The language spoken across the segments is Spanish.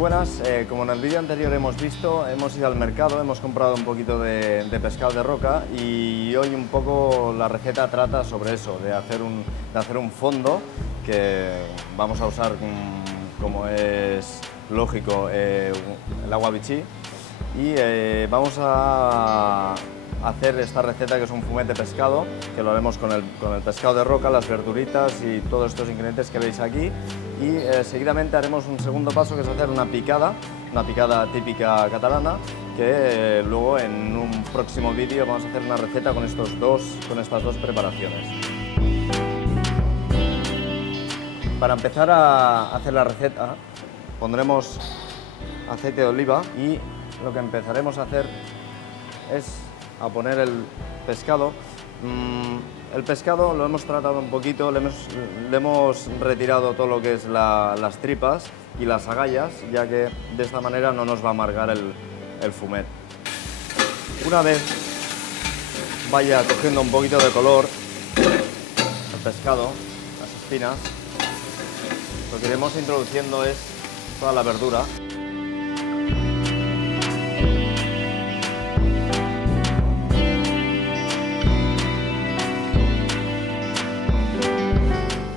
buenas, como en el vídeo anterior hemos visto, hemos ido al mercado, hemos comprado un poquito de pescado de roca y hoy un poco la receta trata sobre eso, de hacer un fondo que vamos a usar, como es lógico, el agua bichí, y vamos a hacer esta receta, que es un fumet de pescado, que lo haremos con el pescado de roca, las verduritas y todos estos ingredientes que veis aquí. Y seguidamente haremos un segundo paso, que es hacer una picada típica catalana, que luego en un próximo vídeo vamos a hacer una receta con estas dos preparaciones. Para empezar a hacer la receta pondremos aceite de oliva y lo que empezaremos a hacer es a poner el pescado. El pescado lo hemos tratado un poquito, le hemos retirado todo lo que es las tripas y las agallas, ya que de esta manera no nos va a amargar el fumet. Una vez vaya cogiendo un poquito de color el pescado, las espinas, lo que iremos introduciendo es toda la verdura.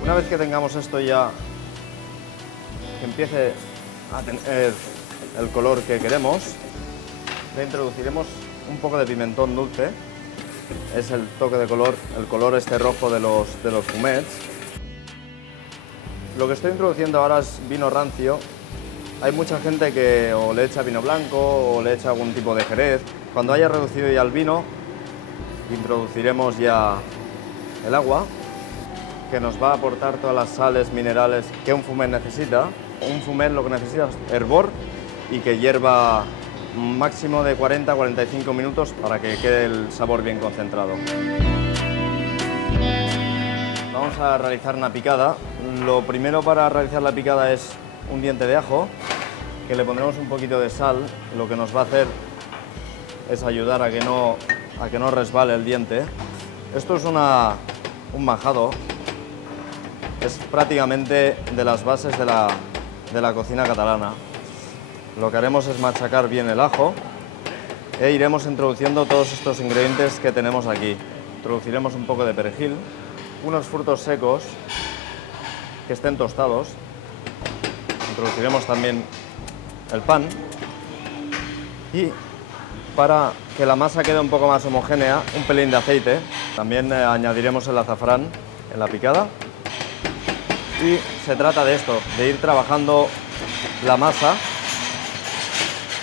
Una vez que tengamos esto ya, que empiece a tener el color que queremos, le introduciremos un poco de pimentón dulce. Es el toque de color, el color este rojo de los fumets. Lo que estoy introduciendo ahora es vino rancio. Hay mucha gente que o le echa vino blanco o le echa algún tipo de jerez. Cuando haya reducido ya el vino, introduciremos ya el agua, que nos va a aportar todas las sales, minerales que un fumet necesita. Un fumet lo que necesita es hervor y que hierva un máximo de 40-45 minutos para que quede el sabor bien concentrado. Vamos a realizar una picada. Lo primero para realizar la picada es un diente de ajo, que le pondremos un poquito de sal. Lo que nos va a hacer es ayudar a que no resbale el diente. Esto es un majado. Es prácticamente de las bases de la cocina catalana. Lo que haremos es machacar bien el ajo e iremos introduciendo todos estos ingredientes que tenemos aquí. Introduciremos un poco de perejil, unos frutos secos que estén tostados. Introduciremos también el pan y, para que la masa quede un poco más homogénea, un pelín de aceite. También añadiremos el azafrán en la picada. Y se trata de esto, de ir trabajando la masa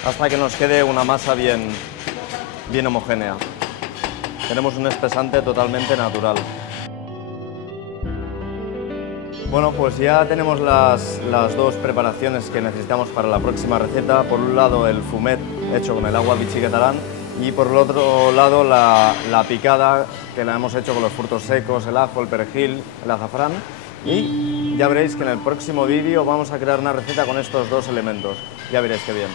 hasta que nos quede una masa bien homogénea. Tenemos un espesante totalmente natural. Bueno, pues ya tenemos las dos preparaciones que necesitamos para la próxima receta. Por un lado, el fumet hecho con el agua bichí catalán, y por el otro lado la picada, que la hemos hecho con los frutos secos, el ajo, el perejil, el azafrán. Y ya veréis que en el próximo vídeo vamos a crear una receta con estos dos elementos. Ya veréis qué bien.